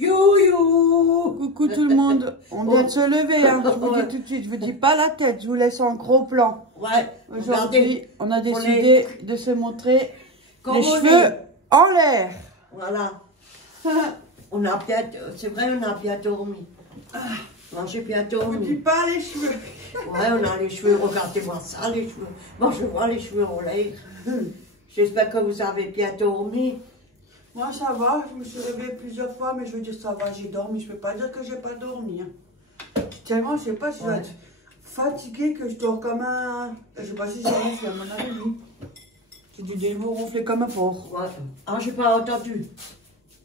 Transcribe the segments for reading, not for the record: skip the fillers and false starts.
You. Coucou tout le monde. On vient de se lever, hein. Je vous dis tout de suite. Je vous dis pas la tête, je vous laisse en gros plan. Ouais. Aujourd'hui, on a décidé de se montrer Comme les cheveux en l'air. Voilà. On a bien, c'est vrai, on a bien dormi. Moi, j'ai bien Je vous dis dormi. pas les cheveux. Ouais, on a les cheveux, regardez-moi ça, les cheveux. Moi, je vois les cheveux en l'air. J'espère que vous avez bien dormi. Moi, ça va. Je me suis réveillée plusieurs fois, mais je veux dire, ça va, j'ai dormi. Je peux pas dire que j'ai pas dormi. Hein. Tellement, je sais pas, je dois être fatiguée que je dors comme un... Je sais pas si j'ai rien fait à mon avis. J'ai du déliveau ronfler comme un porc. Ouais. Ah, j'ai pas entendu.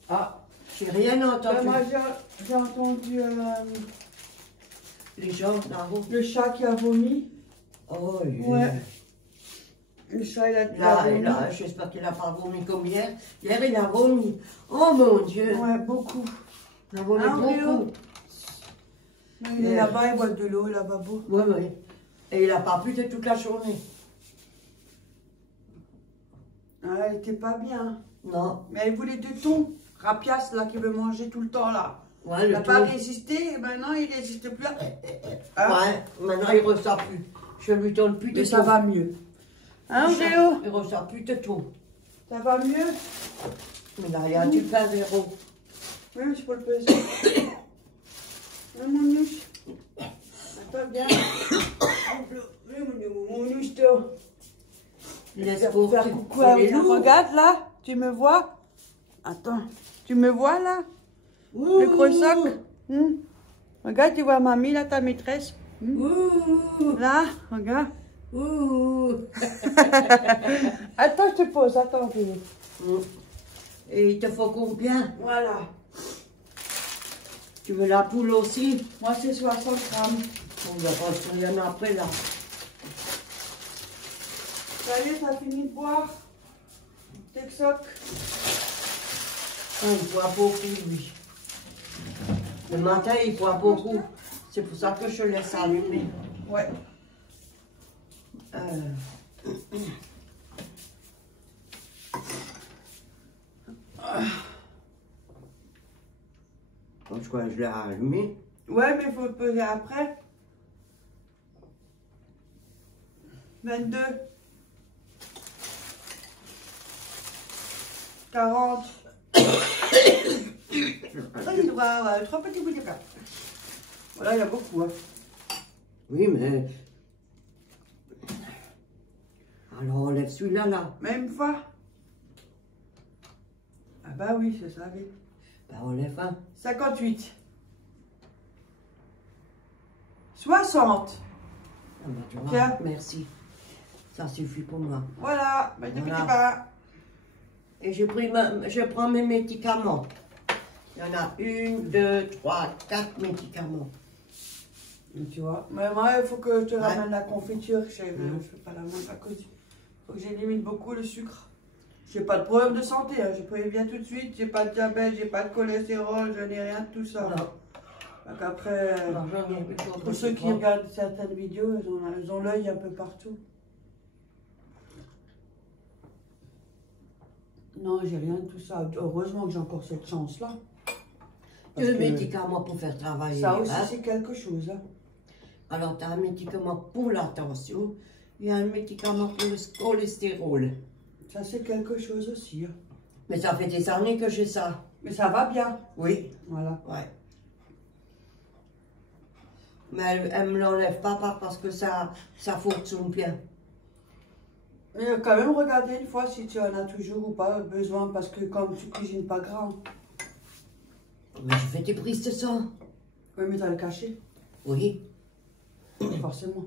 Ah, j'ai rien entendu. Moi, j'ai entendu Les gens là-haut. le chat qui a vomi. Oh, yeah. Ouais. Le chat, il a vomi. Là, j'espère qu'il n'a pas vomi comme hier. Hier, il a vomi. Oh mon Dieu. Ouais, beaucoup. Il a vomi Ah, beaucoup. Il est là-bas, il boit de l'eau, il a pas beau. Oui, oui. Et il n'a pas plu de toute la journée. Ah, il était pas bien. Non. Mais elle voulait du thon. Rapias, là, qui veut manger tout le temps, là. Ouais, Il le n'a pas thon. résisté, et maintenant, il résiste plus. Ouais, maintenant, il ne ressort plus. Je lui donne plus de Mais thon. ça va mieux. Hein, Géo? Il ne ressort plus de thon. Ça va mieux? Mais là, il y a du pain zéro. Oui, je peux le peser. Hein, mon nouche? Attends, bien. Mon nouche, toi. Laisse pour Faire coucou à les loups. Regarde, là. Tu me vois? Attends. Tu me vois, là? Le gros soc? Regarde, tu vois mamie, là, ta maîtresse? Ouh. Là, regarde. Ouh. Attends, je te pose, attends. Et il te faut combien? Voilà. Tu veux la poule aussi? Moi, c'est 60 grammes. On va pas rien après là. Ça y est, t'as fini de boire? Tes socs? Il boit beaucoup, lui. Le matin, il boit beaucoup. C'est pour ça que je laisse allumer. Ouais. Bon, je crois que je l'ai allumé. Ouais, mais il faut peser après. 22. 40. Il doit avoir 3 petits bouts de pain. Voilà, il y a beaucoup. Hein. Oui, mais... Alors, enlève celui-là, là. Même fois. Ah bah oui, c'est ça, oui. Ben, enlève un. 58. 60. Ah, ben, tu vois, Tiens. merci. Ça suffit pour moi. Voilà, bah, des Voilà. petits pains. Et je prends mes médicaments. Il y en a 1, 2, 3, 4 médicaments. Tu vois. Mais moi, il faut que je te ramène la confiture. Je fais pas la main à cause. Il faut que j'élimine beaucoup le sucre. J'ai pas de problème de santé, hein. Je préviens tout de suite. J'ai pas de diabète, j'ai pas de cholestérol, je n'ai rien de tout ça. Non. Donc après, Alors, j'en ai plus pour ceux qui regardent certaines vidéos, ils ont l'œil un peu partout. Non, j'ai rien de tout ça. Heureusement que j'ai encore cette chance-là. Parce Deux que médicaments pour faire travailler. ça aussi, hein. c'est quelque chose. Hein. Alors, tu as un médicament pour la tension et un médicament pour le cholestérol. Ça, c'est quelque chose aussi. Hein. Mais ça fait des années que j'ai ça. Mais ça va bien. Oui. Voilà. Ouais. Mais elle ne me l'enlève pas parce que ça fonctionne bien. Mais quand même, regarder une fois si tu en as toujours ou pas besoin, parce que comme tu cuisines pas grand. Mais je fais des prises de sang. Oui, mais t'as le caché. Oui. Forcément.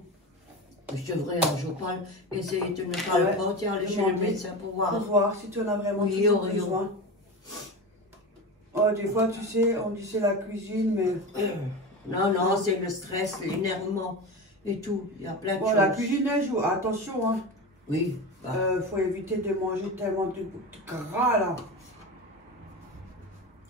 Je devrais un jour pas essayer de ne pas le prendre et aller chez le médecin pour Pour voir. voir si tu en as vraiment Oui, toujours Orion. besoin. Oh, des fois, tu sais, on dit c'est la cuisine, mais... Non, non, c'est le stress, l'énervement et tout. Il y a plein de Bon, choses. la cuisine, elle joue. Attention, hein. Oui. Bah. Faut éviter de manger tellement de gras, là.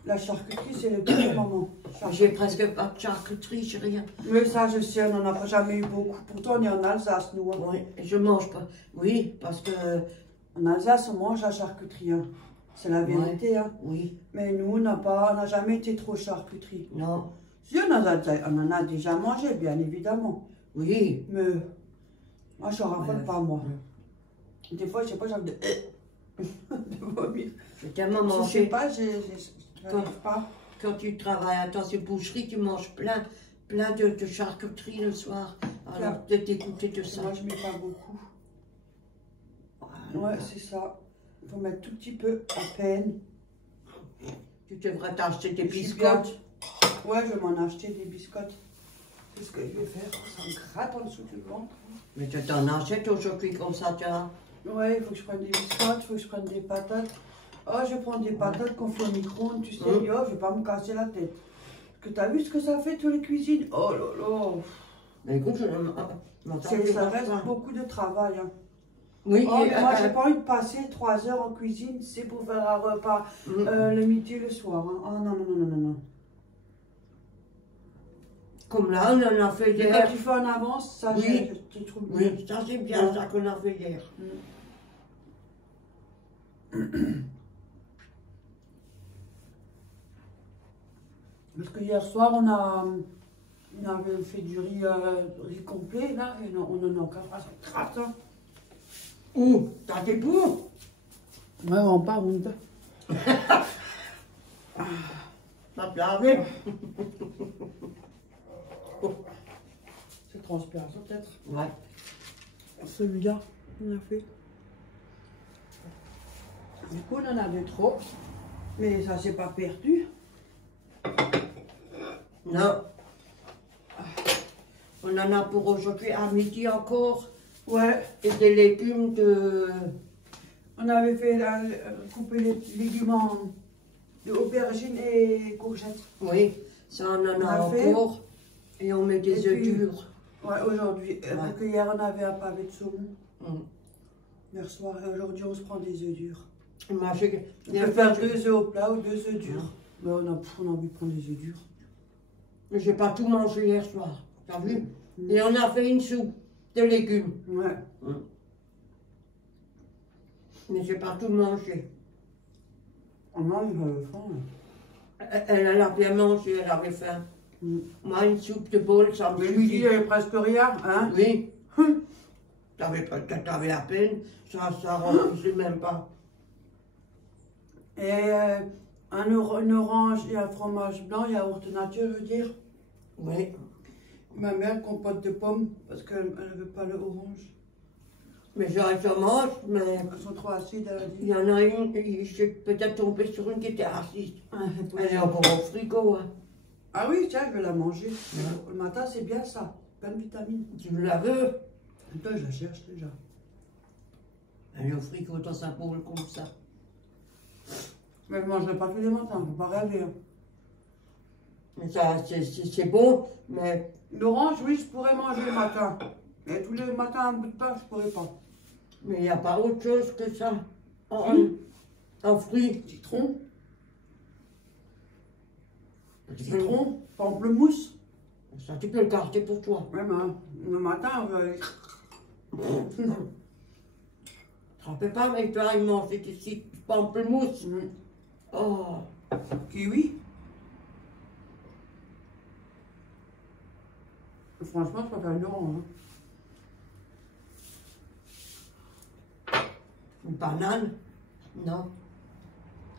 La charcuterie, c'est le pire moment. J'ai presque pas de charcuterie, j'ai rien. Mais ça, je sais, on n'en a jamais eu beaucoup. Pourtant, on est en Alsace, nous. Hein. Oui, je mange pas. Oui, parce que... En Alsace, on mange la charcuterie. Hein. C'est la vérité, hein. Oui. Mais nous, on n'a jamais été trop charcuterie. Non. Si, on en a déjà mangé, bien évidemment. Oui. Mais moi, je ne raffole pas, moi. Des fois, je sais pas, j'ai envie de vomir. J'ai tellement Je sais mangé. pas, je n'arrive pas. Quand tu travailles dans une boucherie, tu manges plein de charcuterie le soir. Alors, de t'écouter de ça. Moi, je ne mets pas beaucoup. Voilà. Ouais, c'est ça. Il faut mettre tout petit peu, à peine. Tu devrais t'acheter des Je suis biscottes. Ouais, je vais m'en acheter des biscottes. C'est ce que je vais faire. Ça me gratte en dessous du ventre. Mais tu t'en achètes aujourd'hui comme ça, tu as. Ouais, il faut que je prenne des biscottes, il faut que je prenne des patates. Oh, je prends des patates qu'on fait au micro-ondes, tu sais, oh, je vais pas me casser la tête. Parce que t'as vu ce que ça fait, toutes les cuisines? Oh là là. Mais écoute, Ça reste beaucoup de travail. Hein. Oui, oh, moi, j'ai pas envie de passer 3 heures en cuisine, c'est pour faire un repas le midi et le soir. Hein. Oh non, non, non, non, non. Comme là, on en a fait hier. hier. Quand tu fais en avance, ça, oui. je trouve bien. Oui, ça c'est bien, ça qu'on a fait hier. Parce que hier soir, on avait fait du riz complet, là, et on en a encore à 30. Hein. Où? T'as des pour? Ouais, on part, on va. Ça te laver? C'est transpirant, peut-être. Ouais. Celui-là, on a fait. Du coup, on en avait trop, mais ça s'est pas perdu. Non. On en a pour aujourd'hui à midi encore. Ouais. Et des légumes de... On avait fait couper les légumes en aubergines et courgettes. Oui, ça on en a encore. Et on met des œufs durs. Ouais, aujourd'hui. Ouais. Hier, on avait un pavé de saumon. Hier soir, et aujourd'hui, on se prend des œufs durs. Moi, on peut faire 2 œufs au plat ou 2 œufs durs. Mais on a envie de prendre des œufs durs. Mais j'ai pas tout mangé hier soir, t'as vu? Et on a fait une soupe de légumes. Ouais. Mais j'ai pas tout mangé. Oh non, j'avais faim. Elle a bien mangé, elle avait faim. Moi, une soupe de bol, ça me suffit. Mais midi, il n'y avait presque rien, hein? Oui. T'avais à peine, ça remplissait même pas. Et une orange et un fromage blanc, yaourt nature, je veux dire. Oui. Ma mère compote de pommes parce qu'elle ne veut pas le orange. Mais je mange, mais... Elles sont trop acides, elle a dit. Il y en a une, j'ai peut-être tombé sur une qui était acide. Elle est encore au frigo. Hein. Ah oui, tiens, je vais la manger. Le matin, c'est bien ça. Plein de vitamines. Tu la veux? Attends, je la cherche déjà. Elle est au frigo dans un bol comme ça. Mais je ne mangerai pas tous les matins, il ne faut pas rêver. Hein. Mais ça, c'est bon, mais... L'orange, oui, je pourrais manger le matin. Mais tous les matins, un bout de pain, je ne pourrais pas. Mais il n'y a pas autre chose que ça. En fruits. Citron. Citron, pamplemousse. Ça, tu peux le garder pour toi. Ouais, mais le matin, on va... Tu ne te rappelles pas, mais toi, il mangeait des pamplemousse. Oh. Kiwi. Franchement, je préfère une orange. Hein. Une banane? Non.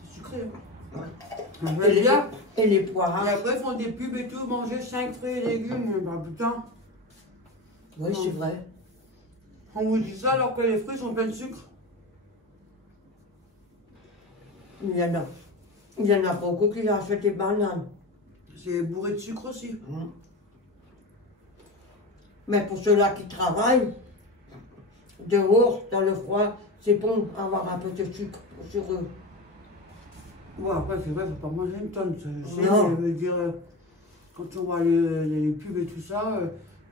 C'est sucré. Hein. Et les poires. Et après, ils font des pubs et tout, manger 5 fruits et légumes. Bah putain. Oui, c'est vrai. On vous dit ça alors que les fruits sont pleins de sucre. Il y en a beaucoup qui achètent des bananes. C'est bourré de sucre aussi. Mais pour ceux-là qui travaillent, dehors, dans le froid, c'est bon avoir un peu de sucre sur eux. Bon, après, c'est vrai, il ne faut pas manger une tonne. Non. Je veux dire, quand on voit les pubs et tout ça,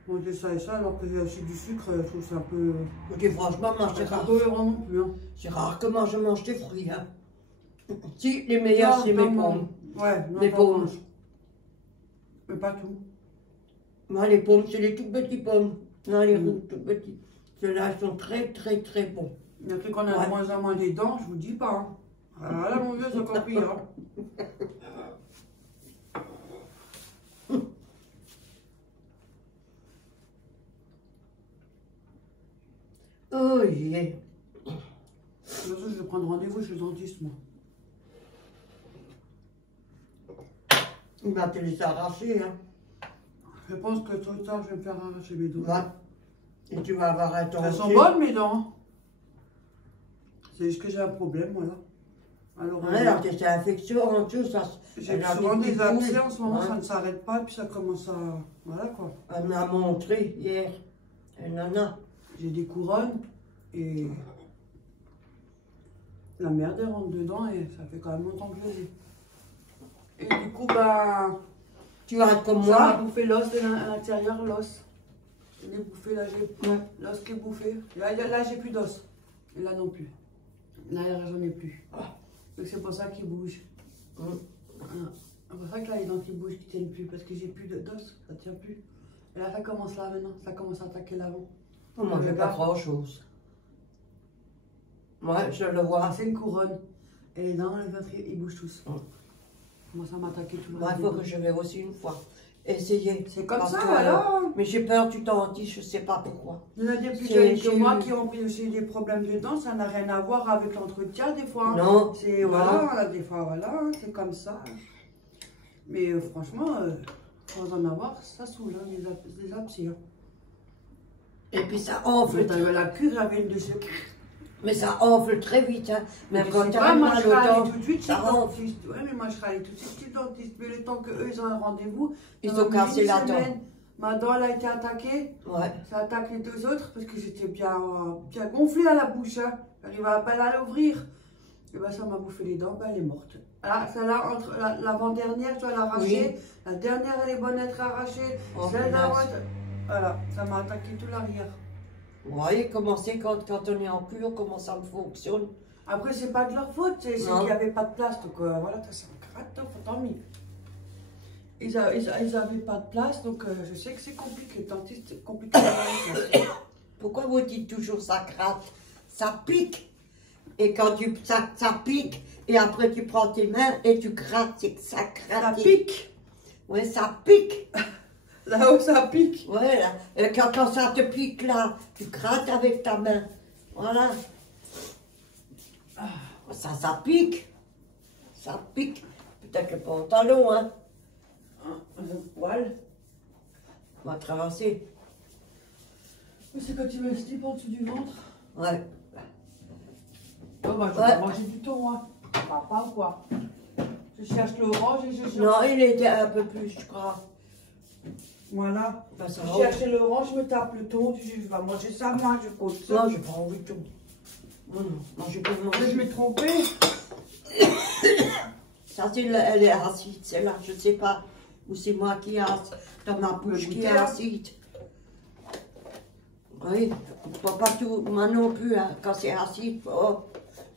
manger ça et ça, alors que c'est du sucre, je trouve ça un peu... Ok, franchement, moi, c'est rare. Vraiment plus, hein. C'est rare que moi, je mange des fruits. Hein. Si, les meilleurs, c'est mes pommes. Ouais, les pommes. Mais pas tout. Moi, les pommes, c'est les tout petits pommes. Non, les rouges, tout petits. Ceux-là, ils sont très, très, très bons. Il y a qu'on a de moins en moins des dents, je vous dis pas. Hein. Ah là, mon vieux, c'est encore pire. Hein. Oh yeah. De toute façon, je vais prendre rendez-vous chez le dentiste, moi. Il m'a te les arracher, hein. Je pense que tôt ou tard, je vais me faire arracher mes dents. Ouais. Et tu vas avoir un temps. Elles sont bonnes, mes dents. C'est juste que j'ai un problème, voilà. Alors, Ouais, alors que c'est infectieux en tout, ça. j'ai souvent des abcès en ce moment, ça ne s'arrête pas, et puis ça commence à... Voilà, quoi. Elle m'a montré hier, une nana. J'ai des couronnes, et... La merde, elle rentre dedans, et ça fait quand même longtemps que je les ai. Et du coup, bah... Tu vas être comme Ça m'a moi. bouffé l'os de l'intérieur, l'os. Je l'ai bouffé, là, j'ai l'os qui est bouffé. Là j'ai plus d'os. Et là non plus. Là, j'en ai plus. Donc c'est pour ça qu'il bouge. C'est pour ça que là, les dents qui bougent, qui tiennent plus. Parce que j'ai plus d'os, ça tient plus. Et là, ça commence là maintenant. Ça commence à attaquer l'avant. Moi, j'ai pas grand chose. Ouais, je le vois. C'est une couronne. Et les dents, les autres, ils bougent tous. Moi, ça m'a attaqué tout le Moi, il faut que je vais aussi une fois essayer. C'est comme Parce ça, que, alors. Mais j'ai peur du dentiste, je sais pas pourquoi. Il y en a des plus C'est- jeunes que moi qui ont aussi des problèmes de dents, ça n'a rien à voir avec l'entretien des fois. Non. C'est voilà, des fois voilà, c'est comme ça. Mais franchement, sans en avoir, ça saoule, hein, les abcès. Hein. Et puis ça enfle. La cure, j'avais une de ces... Mais ça enfle très vite, hein. Même Mais quand c'est tu pas, as moi mal je au serais allée dent, tout de suite chez ça le enfle. dentiste. Ouais, mais moi je serais allée tout de suite chez le dentiste. Mais le temps qu'eux ils ont un rendez-vous, Ils ça ont m'a mis cassé une la dent. semaine. Ma dent elle a été attaquée. Ouais. Ça attaque les deux autres parce que j'étais bien gonflée à la bouche. Hein. J'arrivais à peine à l'ouvrir. Et ben ça m'a bouffé les dents, ben elle est morte. Ah, celle-là, entre l'avant-dernière, tu vois, elle a arraché. Oui. La dernière, elle est bonne à être arrachée. Oh, Celle d'avant, punaise. voilà, ça m'a attaqué tout l'arrière. Vous voyez comment c'est quand on est en cure, comment ça fonctionne. Après, c'est pas de leur faute, c'est qu'il Non. n'y avait pas de place. Donc voilà, ça me gratte, tant mieux. Ils avaient pas de place, donc je sais que c'est compliqué. Le dentiste, c'est compliqué d'avoir une place. Pourquoi vous dites toujours ça gratte? Ça pique. Et quand ça pique, et après tu prends tes mains et tu grattes, c'est que ça gratte. Ça pique. Ouais, ça pique. Là-haut, ça pique. Ouais, là. Et quand ça te pique là, tu grattes avec ta main. Voilà. Ça pique. Ça pique. Peut-être le pantalon, hein. Le poil. On va traverser. C'est quand tu mets le slip en dessous du ventre. Ouais. Oh, bah, je vais manger du thon, hein. Pas ou quoi. Je cherche l'orange et je cherche... Non, il était un peu plus, je crois. Voilà. Ben, ça Je va. cherche l'orange, je me tape le thon, je vais manger ça, moi, je compte ça. Non, j'ai pas envie de tout. Non, j'ai pas Mais je envie. m'ai trompée. Ça, elle est acide, celle-là. Je sais pas. Ou c'est moi qui ai dans ma bouche qui est acide. Oui, pas tout, moi non plus, hein. Quand c'est acide, oh.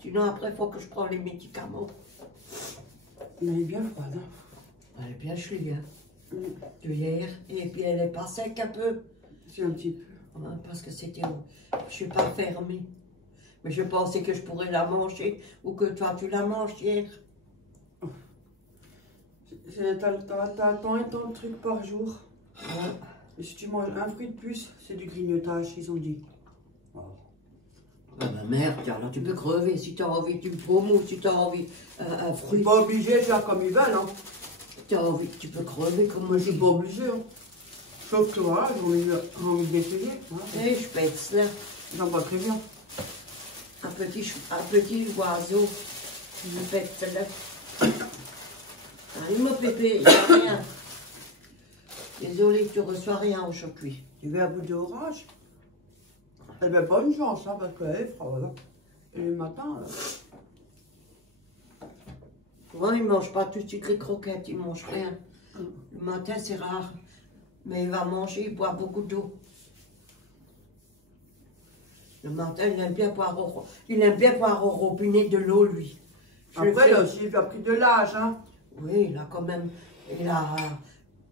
Sinon après il faut que je prenne les médicaments. Elle est bien froide. Hein. Elle est bien chouille, hein. De hier, et puis elle est pas sec un peu. C'est un petit peu. Ouais, parce que c'était, je suis pas fermée. Mais je pensais que je pourrais la manger, ou que toi tu la manges hier. T'as tant et tant de trucs par jour. Ouais. Et si tu manges un fruit de plus, c'est du grignotage, ils ont dit. Oh. Ah bah merde, alors tu peux crever si tu as envie d'une pomme ou si tu as envie un Je fruit. suis pas obligé de faire comme ils veulent. Hein. Tu as envie, tu peux crever comme Moi, je suis pas obligé. Hein. Sauf que voilà, j'ai envie d'essayer. Voilà. Et je pète là. J'en vois très bien. Un petit oiseau qui me pète là. Allez, mon pépé, il n'y a rien. Désolée, tu ne reçois rien aujourd'hui. Tu veux un bout d'orange? Eh bien, bonne chance, hein, parce qu'elle est froide. Hein. Et le matin, Moi, il ne mange pas tout de suite les croquettes, il ne mange rien. Le matin, c'est rare. Mais il va manger, il boit beaucoup d'eau. Le matin, il aime bien boire au robinet de l'eau, lui. après, là aussi, il a pris de l'âge. Hein. Oui, il a quand même... Il a...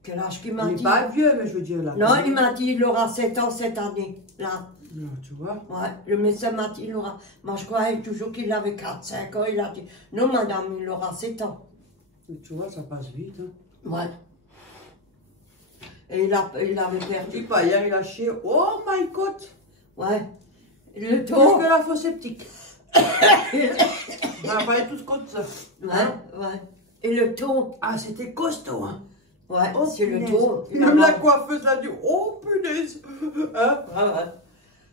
Quel âge qu'il m'a Il dit? n'est pas vieux, mais je veux dire là. Non, il m'a dit il aura 7 ans cette année. Là, Non, tu vois. Ouais, le médecin m'a dit, il aura. Moi, je croyais toujours qu'il avait 4-5 ans. Il a dit, non, madame, il aura 7 ans. Et tu vois, ça passe vite. Hein. Ouais. Et il avait Je perdu. dis pas, hier il a chié. Oh my god! Ouais. Le Plus taux. que la fausse sceptique. On va parler tous contre ça. Ouais, ouais. Et le taux. Ah, c'était costaud, hein. Ouais, Oh, c'est le punaise. taux. Même la coiffeuse a dit, oh punaise. Hein? Ouais, ouais.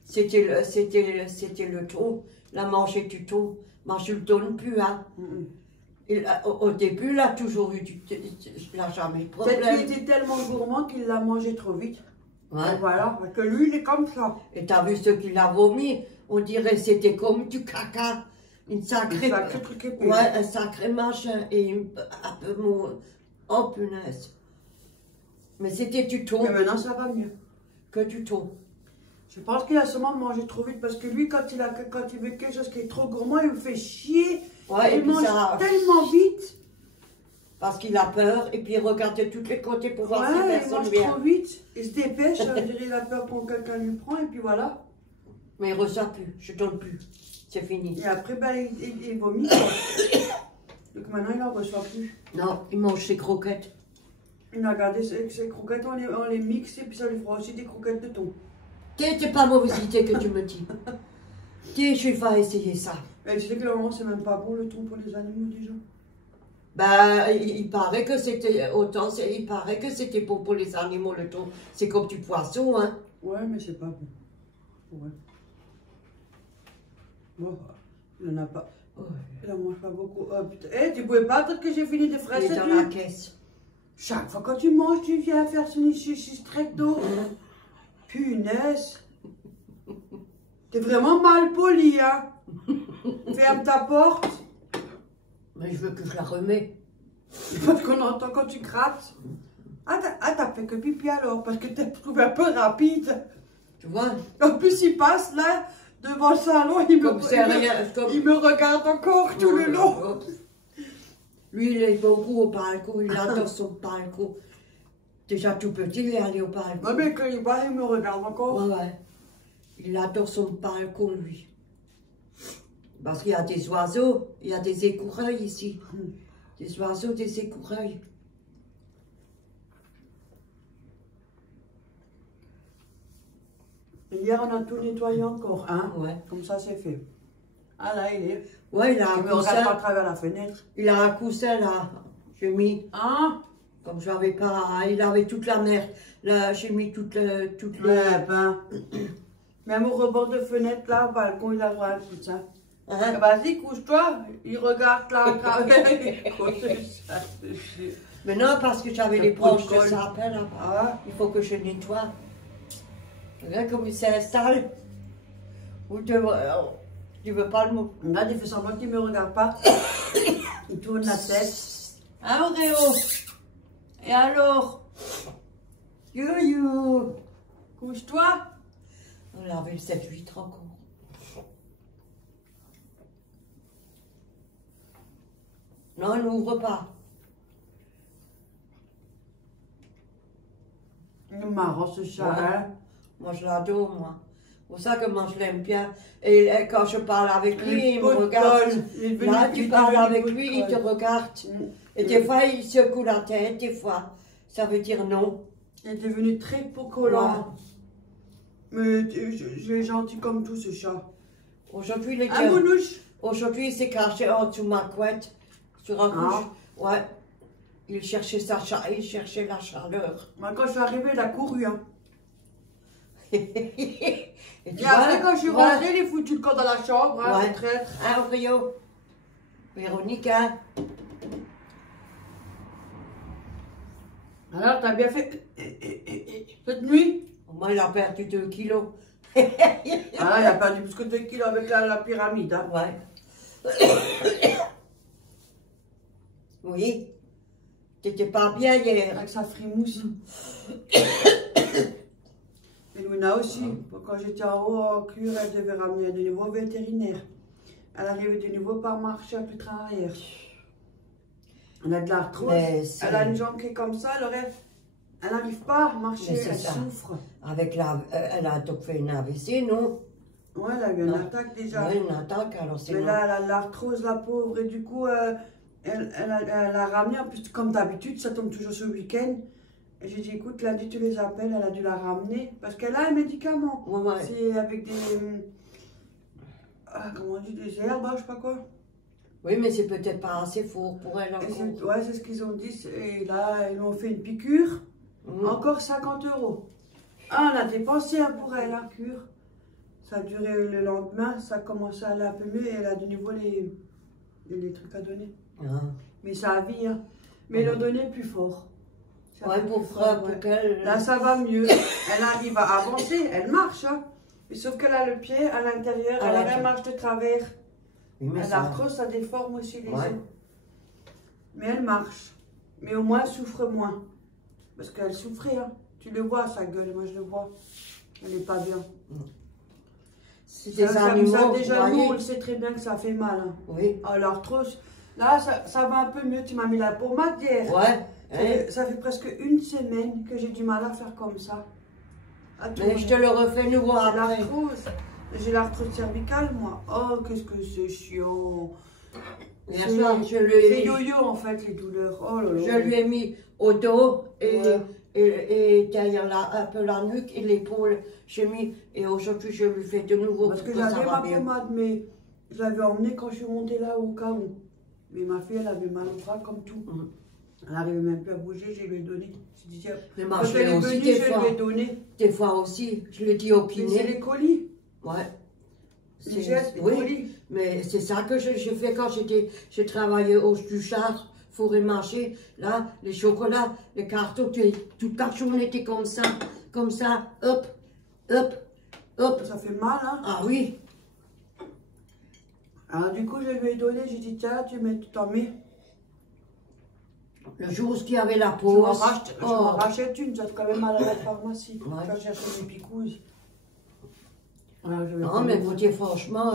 C'était le taux. La mangé du taux. Moi, je le donne plus, hein. Au début, il a toujours eu il n'a jamais eu de Peut-être problème. qu'il était tellement gourmand qu'il l'a mangé trop vite. Ouais. Et voilà, parce que lui, il est comme ça. Et t'as vu ce qu'il a vomi? On dirait que c'était comme du caca. Une sacrée. Un sacré truc épais. Ouais, un sacré machin. Et un peu mou. Oh punaise. Mais c'était du taux. Mais maintenant, ça va mieux. Que du taux. Je pense qu'il a seulement mangé trop vite parce que lui, quand il veut quelque chose qui est trop gourmand, il me fait chier. Ouais, et Il puis mange ça. tellement vite. Parce qu'il a peur. Et puis il regarde de tous les côtés pour voir si Ouais, il personne mange vient. trop vite. Il se dépêche, ça veut dire il a peur qu'on quelqu'un lui prend et puis voilà. Mais il ne reçoit plus. Je donne plus. C'est fini. Et après, ben, il vomit. Quoi. Donc maintenant, il n'en reçoit plus. Non, il mange ses croquettes. Il a gardé ses croquettes, on les mixe et puis ça lui fera aussi des croquettes de thon. C'est pas mauvaise idée que tu me dis. Tiens, je vais essayer ça. Et tu sais que normalement, c'est même pas bon le thon pour les animaux déjà. Ben, il paraît que c'était autant, il paraît que c'était bon pour les animaux le thon. C'est comme du poisson, hein. Ouais, mais c'est pas bon. Ouais. Bon, il en a pas. Ouais. Il en mange pas beaucoup. Oh putain. Eh, tu pouvais pas attendre que j'ai fini de fraises Il est cette dans la nuit. caisse. Chaque fois quand tu manges, tu viens faire ce strect d'eau. Punaise. T'es vraiment mal poli, hein. Ferme ta porte. Mais je veux que je la remets. Parce qu'on entend quand tu grattes. Ah, t'as fait que pipi alors, parce que t'es trouvé un peu rapide. Tu vois? En plus, il passe là, devant le salon, il Comme c'est rien. il me regarde encore tout le long. Lui, il est beaucoup au balcon, il adore son balcon. Déjà tout petit, il est allé au balcon. Ouais, mais quand il va, il me regarde encore. Ouais, ouais. Il adore son balcon, lui. Parce qu'il y a des oiseaux, il y a des écureuils ici. Des oiseaux, des écureuils. Hier, on a tout nettoyé encore, hein. Ouais. Comme ça, c'est fait. Ah là, il est. Ouais, il a Il un me regarde pas à coussin. travers la fenêtre. Il a un coussin là. J'ai mis, Hein? comme je n'avais pas, il avait toute la merde. Là, j'ai mis toute les. Ouais, ben. Même au rebord de fenêtre, là, au balcon, il a droit à un coussin. Hein? Vas-y, couche-toi. Il regarde là, à travers. Mais non, parce que j'avais Un les peu de branches de colle. sapin là-bas. Ah, Il faut que je nettoie. Regarde comme il s'installe. Ou tu veux pas le mot. regarde, il fait semblant qu'il me regarde pas. Il tourne la tête. Hein, Auréo? Et alors? You. Couche-toi. On avait le 7-8 encore. Non, il n'ouvre pas. Il est marrant ce chat, Ouais. hein? Moi, je l'adore, moi. C'est pour ça que moi, je l'aime bien. Et quand je parle avec lui, il me regarde. Là, tu parles avec lui, il te regarde. Et des fois, il secoue la tête, des fois. Ça veut dire non. Il est devenu très collant. Mais je l'ai gentil comme tout ce chat. Aujourd'hui, il est Un mounouche. Aujourd'hui, il s'est caché en dessous de ma couette, sur un couche. Ouais. Il cherchait il cherchait la chaleur. Moi, quand je suis arrivée, il a couru. Hein. Et Et après, quand je suis rentrée, il est foutu le corps dans la chambre. Hein, Ouais. c'est traître. Hein, Rio? Véronique, hein? Alors, t'as bien fait. Cette nuit? Moi, il a perdu 2 kilos. Ah, il a perdu plus que 2 kilos avec la pyramide. Hein. Ouais. Oui. T'étais pas bien hier. Avec sa frimousse. Et Luna aussi. Quand j'étais en haut en cure, elle devait ramener de nouveau au vétérinaire. Elle arrivait de nouveau par marcher avec le train arrière. Elle a de l'arthrose. Mais c'est- Elle a une jambe qui est comme ça, elle aurait Elle n'arrive pas à marcher, Mais c'est elle ça. souffre. Avec elle a donc fait une AVC, non? Ouais, elle a eu une Non. attaque déjà. Oui, une attaque, alors c'est Mais non. là, elle a l'arthrose, la pauvre, et du coup, elle a ramené, en plus, comme d'habitude, ça tombe toujours ce week-end. Et j'ai dit, écoute, lundi, tu les appelles, elle a dû la ramener, parce qu'elle a un médicament. Ouais, ouais. C'est avec des, comment on dit, des herbes, je sais pas quoi. Oui, mais c'est peut-être pas assez fort pour elle Et encore. ouais, c'est ce qu'ils ont dit. Et là, ils m'ont fait une piqûre, encore 50 €. Ah, on a dépensé pour elle, la cure. Ça a duré le lendemain, ça a commencé à aller un peu mieux et elle a de nouveau les trucs à donner. Ah. Mais ça a vie, hein. Mais ils l'ont donné plus fort. Ça Ouais, fait pour plus fort, pour ouais. qu'elle. Là, ça va mieux. Elle arrive à avancer, elle marche, hein. Mais sauf qu'elle a le pied à l'intérieur, elle a une marche de travers. Oui, mais Elle ça. a trop, ça déforme aussi les Ouais. os. Mais elle marche. Mais au moins, elle souffre moins. Parce qu'elle souffrait, hein. Tu le vois, sa gueule, moi je le vois. Elle n'est pas bien. C'est des animaux. Déjà, vous nous, on voyez. le sait très bien que ça fait mal. Hein. Oui. Ah, l'arthrose, là, ça va un peu mieux. Tu m'as mis la pommade hier. Ouais. Ça fait presque une semaine que j'ai du mal à faire comme ça. Mais je te le refais nouveau C'est après. l'arthrose. J'ai l'arthrose cervicale, moi. Oh, qu'est-ce que c'est chiant. Hier soir, je lui ai C'est mis. yo-yo, en fait, les douleurs. Oh là là. Je lui ai mis au dos Ouais. et derrière un peu la nuque et l'épaule. J'ai mis et aujourd'hui je lui fais de nouveau. Parce que pour ça j'avais va ma bien. pommade, mais je l'avais emmenée quand je suis montée là au cas où. Mais ma fille, elle avait mal au bras comme tout. Elle n'arrivait même plus à bouger, je lui ai donné. Je dis, tiens, Mais moi, quand je elle l'ai est aussi venue, des je fois. lui ai donné. Des fois aussi, je le dis au Mais c'est kiné. les colis. Ouais. Les gestes, les Oui, colis. mais c'est ça que j'ai fait quand j'ai travaillé au Stuchard, Forêt Marché. Là, les chocolats, les cartons, toute la journée était comme ça, hop, hop, hop. Ça fait mal, hein. Ah oui, Alors du coup, je lui ai donné, j'ai dit, tiens, tu t'en mets. le jour où il y avait la Je m'en pause. rachète une, j'ai quand même mal à la pharmacie. Ouais. Je vais chercher des picouses. Non, mais vous dire franchement,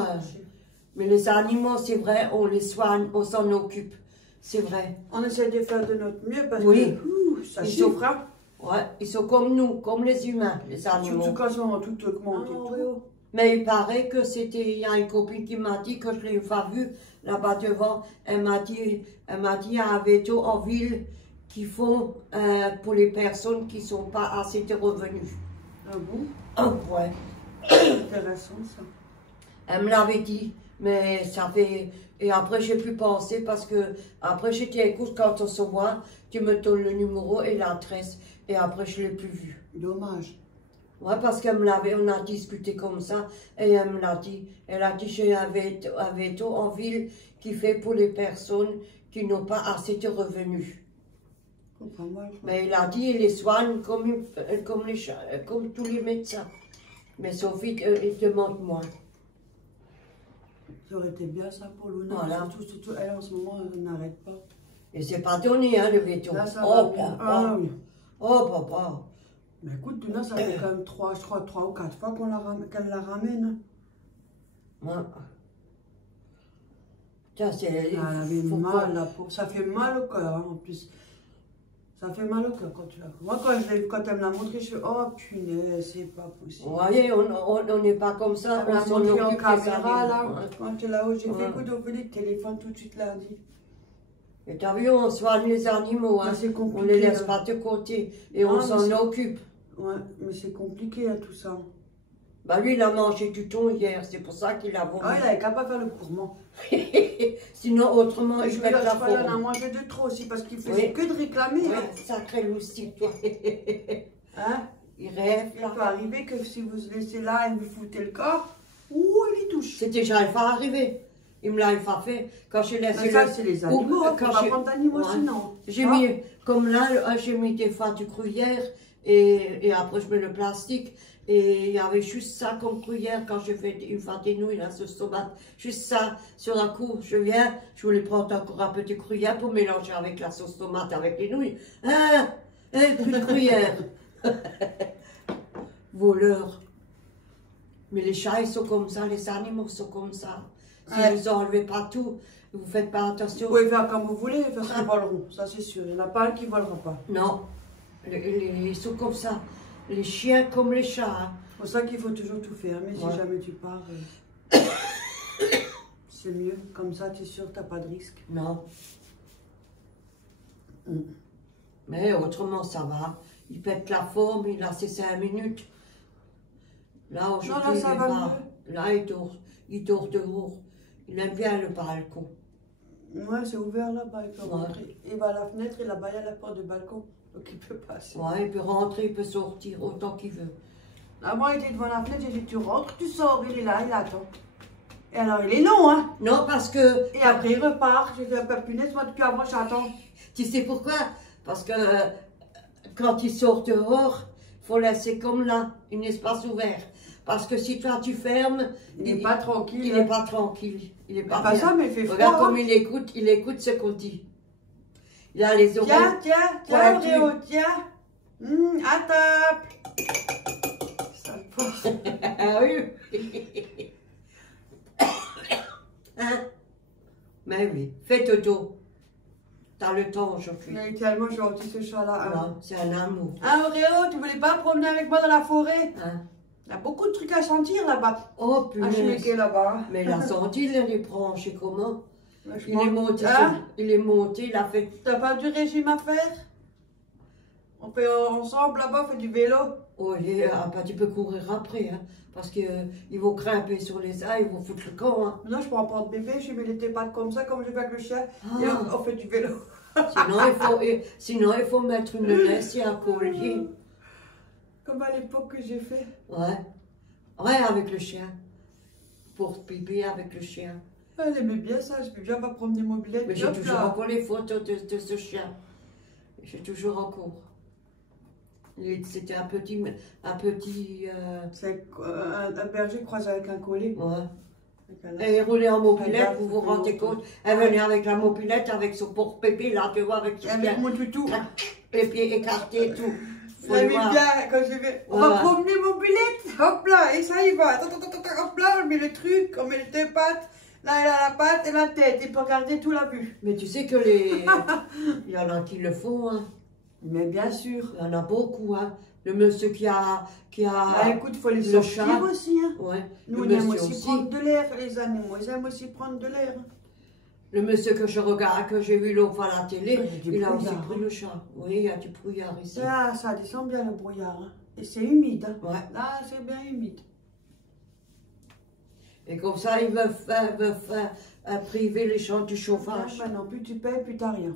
mais les animaux, c'est vrai, on les soigne, on s'en occupe. C'est vrai. On essaie de faire de notre mieux parce Oui. que ça Ils souffre, hein. Ouais, ils sont comme nous, comme les humains, les animaux. Surtout quand ils ont tout augmenté. Ah, tout. oui. Mais il paraît que c'était, il y a une copine qui m'a dit, que je l'ai pas vue là-bas devant, elle m'a dit, il y a un veto en ville qui font pour les personnes qui sont pas assez de revenus. Ah bon? Oh, ouais. Intéressant ça. Elle me l'avait dit, mais ça fait... Et après, j'ai pu penser parce que, après, j'ai dit, écoute, quand on se voit, tu me donnes le numéro et l'adresse. Et après, je ne l'ai plus vu. Dommage. Ouais, parce qu'elle me l'avait, on a discuté comme ça, et elle me l'a dit. Elle a dit, j'ai un veto en ville qui fait pour les personnes qui n'ont pas assez de revenus. Pas mal. Mais il a dit, il les soigne comme tous les médecins. Mais Sophie, il demande moins. Ça aurait été bien ça pour Luna. Voilà. Surtout elle en ce moment, elle n'arrête pas. Et c'est pas donné, hein, le veto. Là, ça Oh, va bien. papa. Ah oui. Oh, papa. Mais écoute, Luna, ça fait quand même 3 ou 4 fois qu'elle la ramène. Ouais. Tiens, c'est... Elle avait faut mal, pas- la pauvre. Ça fait mal au cœur, hein, en plus. Ça fait mal au cœur quand tu la... Moi, quand elle me l'a montré, je fais, oh punaise, c'est pas possible. Vous voyez, on n'est pas comme ça, Elle on m'a s'en montré en occupe des caméra, là, animaux. Ouais. quand tu es là-haut, j'ai Ouais. fait, écoute, au le téléphone tout de suite lundi. Et t'as vu, on soigne les animaux, hein. Mais c'est compliqué. On les laisse hein. pas de côté et Non, on mais s'en c'est- occupe. Ouais, mais c'est compliqué, hein, tout ça. Bah lui, il a mangé du thon hier, c'est pour ça qu'il a vomi. Ah, il avait qu'à pas faire le gourmand. Sinon, autrement, je vais Je mettre la crois qu'il en a forme. mangé de trop aussi, parce qu'il faisait Oui. que de réclamer. Ouais, Hein. sacré loustique, toi. Hein? Il rêve, Il là. peut arriver que si vous laissez là et vous foutez le corps, ouh, il y touche. C'est déjà une fois arrivé. Il me l'a une fois fait. Quand j'ai laissé Mais ça, c'est les animaux, hein, quand faut pas j'ai- prendre d'animaux Ouais. sinon. J'ai Ah. mis, comme là, j'ai mis des fois du gruyère et après je mets le plastique. Et il y avait juste ça comme gruyère quand je fais une fois des nouilles, la sauce tomate. Juste ça, sur la cour, je viens, je voulais prendre encore un petit gruyère pour mélanger avec la sauce tomate, avec les nouilles. Ah, plus de gruyère. Voleur. Mais les chats, ils sont comme ça, les animaux sont comme ça. Si Ouais. vous enlevez pas tout, vous faites pas attention. Vous pouvez faire comme vous voulez, parce qu'ils voleront, ça c'est sûr. Il n'y en a pas un qui ne volera pas. Non. Ils sont comme ça. Les chiens comme les chats. Hein. C'est pour ça qu'il faut toujours tout fermer si jamais tu pars. C'est mieux. Comme ça, tu es sûr que tu n'as pas de risque. Non. Mais autrement, ça va. Il pète la forme, il a ses 5 minutes. Là, aujourd'hui, il est pas. Là, il dort dehors. Il aime bien le balcon. Ouais, c'est ouvert là-bas, il peut rentrer. Il va à la fenêtre et là-bas, il y a la porte du balcon. Donc il peut passer. Ouais, il peut rentrer, il peut sortir autant qu'il veut. Là, moi, il était devant la fenêtre, j'ai dit, tu rentres, tu sors, il est là, il attend. Et alors, il est long, hein. Non, parce que... Et après, il repart. J'ai dit, punaise, moi, depuis avant, j'attends. Tu sais pourquoi? Parce que quand il sort dehors, il faut laisser comme là, un espace ouvert. Parce que si toi, tu fermes... Il n'est pas tranquille. Il n'est pas tranquille. Il n'est pas bien. Ça, mais il fait froid. Regarde comme il écoute ce qu'on dit. Il a les oreilles... Tiens, Réo, tiens. À table. Ça passe. Ah oui. Hein? Mais oui, fais dodo. T'as le temps aujourd'hui. Il est tellement gentil ce chat-là. Hein? C'est un amour. Ah, Réo, tu voulais pas promener avec moi dans la forêt? Hein? Il y a beaucoup de trucs à sentir là-bas. Oh punaise. Là-bas. Mais il a senti les branches, comment? Il est monté, il a fait... T'as pas du régime à faire? On fait ensemble là-bas, on fait du vélo. Oh, tu peux courir après, hein, parce qu'ils vont grimper sur les ailes, ils vont foutre le camp. Hein. Non, je prends pas de bébé, je mets les pattes comme ça, comme je fais avec le chien, et on fait du vélo. Sinon, il faut mettre une laisse et un collier. Comme à l'époque que j'ai fait. Ouais, avec le chien. Pour pipi avec le chien. Elle aimait bien ça, je peux bien pas promener mobilette. Mais j'ai toujours encore les photos de ce chien. J'ai toujours encore. C'était un petit c'est un berger croisé avec un collier. Ouais. Et il roulait en mobilette, vous vous rendez compte. Elle venait avec la mobilette, avec son porte-pépé, là, tu vois, avec mon toutou. Les pieds écartés et tout. Elle aimait bien quand je vais. On va promener mobilette, hop là, et ça y va. Hop là, on met le truc, on met les deux pattes. Là, elle a la patte et la tête, et pour garder tout la vue. Mais tu sais que il y en a qui le font, hein. Mais bien sûr. Il y en a beaucoup, hein. Le monsieur qui a... Bah, écoute, il faut les sortir aussi, hein. Ouais. Nous, on aime aussi prendre de l'air, les animaux. Ils aiment aussi prendre de l'air. Le monsieur que je regarde, que j'ai vu l'autre fois à la télé, il a aussi pris le chat. Oui, il y a du brouillard ici. Ah, ça descend bien le brouillard. Hein. Et c'est humide. Hein. Ouais. Là, c'est bien humide. Et comme ça, ils veulent priver les gens du chauffage. Ben non, plus tu payes, plus t'as rien.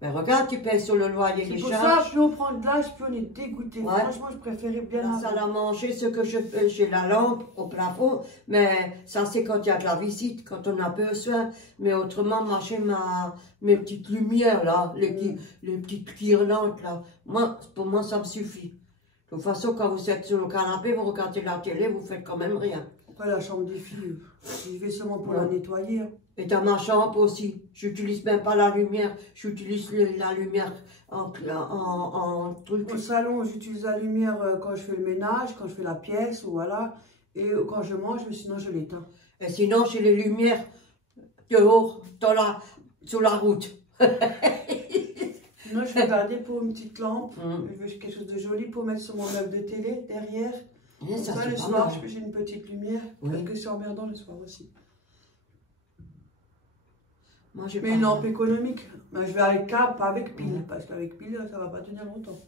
Mais regarde, tu payes sur le loyer les charges. C'est pour ça, plus on prend de l'âge, plus on est dégoûté. Ouais. Franchement, je préférais bien la salle à manger, ce que j'ai la lampe au plafond, mais ça c'est quand il y a de la visite, quand on a besoin. Mais autrement, moi j'ai mes petites lumières là, les petites guirlandes là. Pour moi, ça me suffit. De toute façon, quand vous êtes sur le canapé, vous regardez la télé, vous faites quand même rien. Après, la chambre des filles, j'y vais seulement pour la nettoyer. Hein. Et dans ma chambre aussi, j'utilise même pas la lumière, j'utilise la lumière en truc. Au salon, j'utilise la lumière quand je fais le ménage, quand je fais la pièce, ou voilà. Et quand je mange, mais sinon je l'éteins. Et sinon, j'ai les lumières dehors, sur la route. Sinon, je vais garder pour une petite lampe. Je veux quelque chose de joli pour mettre sur mon meuble de télé, derrière. Et ça, le soir, j'ai une petite lumière, parce que c'est emmerdant le soir aussi. Moi, mais une lampe économique. Mais je vais avec câble, pas avec pile, parce qu'avec pile, ça va pas tenir longtemps.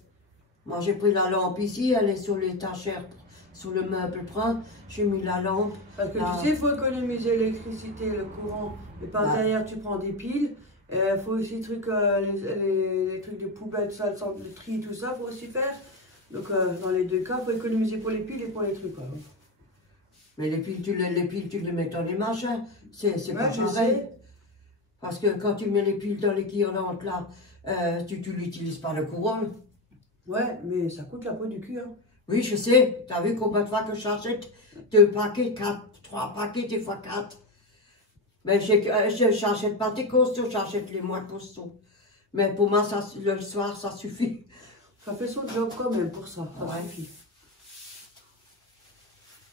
Moi, j'ai pris la lampe ici, elle est sur l'étagère, sur le meuble brun. J'ai mis la lampe. Parce que tu sais, il faut économiser l'électricité, le courant. Et par derrière, tu prends des piles. Il faut aussi les trucs de poubelle, ça, le tri, tout ça, il faut aussi faire. Donc, dans les deux cas, il faut économiser pour les piles et pour les trucs. Alors. Mais les piles, tu les mets dans les machins. C'est pas pareil. Parce que quand tu mets les piles dans les guirlandes, là, tu l'utilises pas le courant. Ouais, mais ça coûte la peau du cul. Hein. Oui, je sais. Tu as vu combien de fois que j'achète 2 paquets, 3 paquets, des fois 4. Mais je n'achète pas des costauds, j'achète les moins costauds. Mais pour moi, ça, le soir, ça suffit. Ça fait son job quand même pour ça, ça suffit.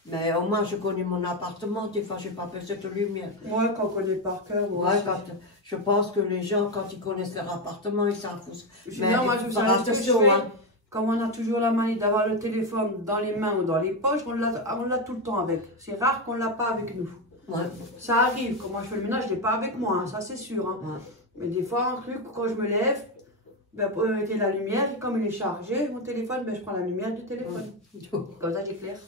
Mais au moins, je connais mon appartement. Des fois, j'ai pas besoin de lumière. Ouais, quand on connaît par cœur. Ouais, je pense que les gens, quand ils connaissent leur appartement, ils s'en foutent. Mais moi, je faire attention, hein. Comme on a toujours la manie d'avoir le téléphone dans les mains ou dans les poches, on l'a tout le temps avec. C'est rare qu'on ne l'a pas avec nous. Ouais. Ça arrive, quand moi je fais le ménage, je ne l'ai pas avec moi, hein, ça c'est sûr. Hein. Ouais. Mais des fois, un truc, quand je me lève, ben, pour mettre la lumière, et comme il est chargé, mon téléphone, ben, je prends la lumière du téléphone. Ouais. Comme ça, j'éclaire.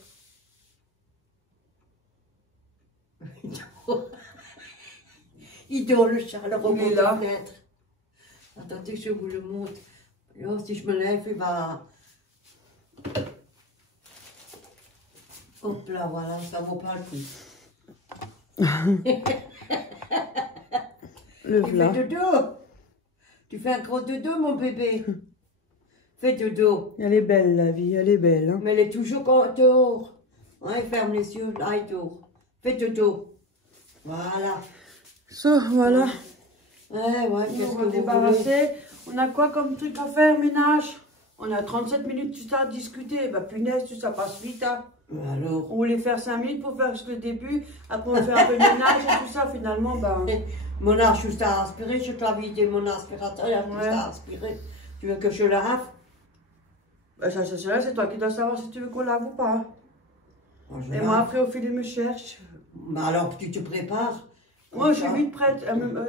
Il dort le chat, le robot de la fenêtre. Attendez que je vous le montre. Alors, si je me lève, il va... Hop là, voilà, ça vaut pas le coup. Le Tu fais dodo. Tu fais un gros dodo, mon bébé. Fais dodo. Elle est belle, la vie, elle est belle. Hein. Mais elle est toujours dehors. Ouais, ferme les yeux, là, il dort. Fais dodo. Voilà. Voilà. Ouais, qu'est-ce que vous débarrasser. On a quoi comme truc à faire, ménage? On a 37 minutes, tout ça à discuter. Bah punaise, tout ça passe vite. Hein. Alors. On voulait faire 5 minutes pour faire le début. Après, on fait un peu de ménage et tout ça. Finalement, ben... Mon âge, juste à aspirer. Je te l'ai vidé mon aspirateur. Il y a tout à aspirer. Tu veux que je le lave? Bah, ça, c'est toi qui dois savoir si tu veux qu'on lave ou pas. Et moi, après, au fil, il me cherche. Bah alors, tu te prépares. Moi, je suis vite prête.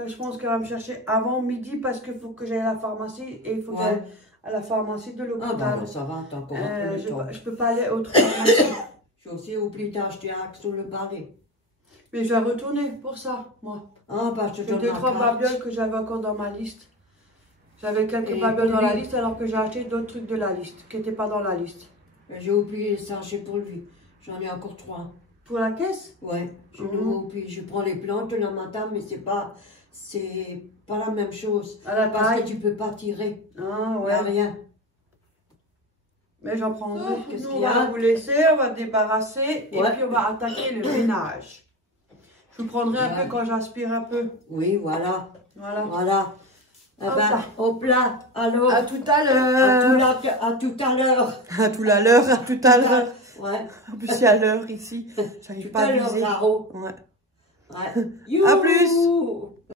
Je pense qu'elle va me chercher avant midi parce qu'il faut que j'aille à la pharmacie et il faut que j'aille à la pharmacie de l'hôpital. Ah bah ça va, t'as encore un peu de temps. Je peux pas aller autre pharmacie. J'ai aussi oublié d'acheter un axe sur le baril. Mais je vais retourner pour ça, moi. Ah bah je te donne 2-3 babioles que j'avais encore dans ma liste. J'avais quelques babioles dans la liste alors que j'ai acheté d'autres trucs de la liste qui n'étaient pas dans la liste. J'ai oublié les sachets pour lui. J'en ai encore 3. Pour la caisse? Ouais, je prends les plantes le matin, mais c'est pas la même chose. Parce que tu peux pas tirer. Ah ouais. Rien. Mais j'en prendrai. Qu'est-ce qu'il y a? On va vous laisser, on va débarrasser et puis on va attaquer le ménage. Je vous prendrai un peu quand j'aspire un peu. Oui, voilà. Voilà. Ah ben, hop là, alors. À tout à l'heure. À tout à l'heure. À tout à l'heure, à tout à l'heure. Ouais. En plus, il y a l'heure ici. J'arrive pas à abuser. Ouais. À plus.